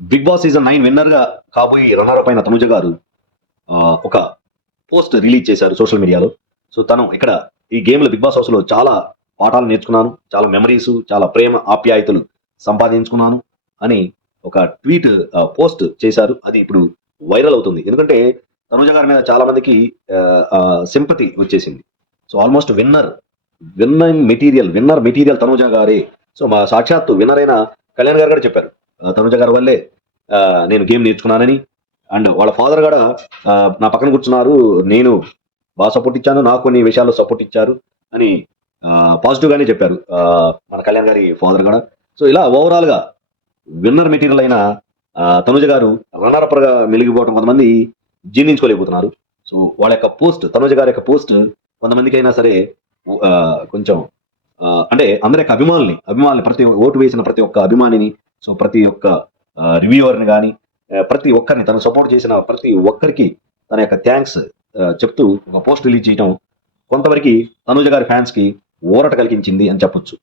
Big boss season 9 winner గా కాబోయి runner అయిన తనుజ గారు ఒక పోస్ట్ రిలీజ్ చేశారు సోషల్ మీడియాలో. సో తను ఇక్కడ ఈ గేమ్లో బిగ్ బాస్ హౌస్ లో చాలా పాఠాలు నేర్చుకున్నాను, చాలా మెమరీస్, చాలా ప్రేమ ఆప్యాయతలు సంపాదించుకున్నాను అని ఒక ట్వీట్ పోస్ట్ చేశారు. అది ఇప్పుడు వైరల్ అవుతుంది. ఎందుకంటే తనుజ గారి మీద చాలా మందికి సింపతి వచ్చేసింది. So almost winner material Tanuja గారే. సో మా సాక్షాత్తు విన్నర్ అయిన కళ్యాణ్ గారు కూడా చెప్పారు, తనుజ గారి వల్లే నేను గేమ్ నేర్చుకున్నానని. అండ్ వాళ్ళ ఫాదర్ కూడా నా పక్కన కూర్చున్నారు, నేను బాగా సపోర్ట్ ఇచ్చాను, నాకు కొన్ని విషయాల్లో సపోర్ట్ ఇచ్చారు అని పాజిటివ్ గానే చెప్పారు మన కళ్యాణ్ గారి ఫాదర్ కూడా. సో ఇలా ఓవరాల్ గా విన్నర్ మెటీరియల్ అయిన తనుజ గారు రన్నర్ గా మెలిగిపోవడం కొంతమంది జీర్ణించుకోలేకపోతున్నారు. సో వాళ్ళ యొక్క పోస్ట్, తనుజ గారి యొక్క పోస్ట్ కొంతమందికి అయినా సరే కొంచెం అంటే అందరి యొక్క అభిమానుల్ని ప్రతి ఓటు వేసిన ప్రతి ఒక్క అభిమానిని, సో ప్రతి ఒక్క రివ్యూవర్ని కానీ ప్రతి ఒక్కరిని తను సపోర్ట్ చేసిన ప్రతి ఒక్కరికి తన యొక్క థ్యాంక్స్ చెప్తూ ఒక పోస్ట్ రిలీజ్ చేయడం కొంతవరకు తనుజ గారి ఫ్యాన్స్ కి ఊరట కలిగించింది అని చెప్పొచ్చు.